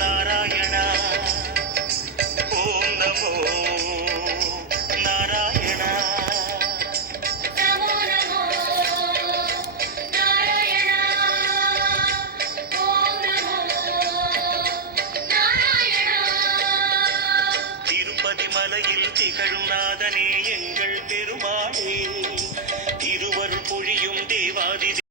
நாராயணா ஓம் நமோ நாராயணா நமோ நமோ நாராயணா ஓம் நமோ நாராயணா. திருப்பதி மலையில் திகழும் நாதனே எங்கள்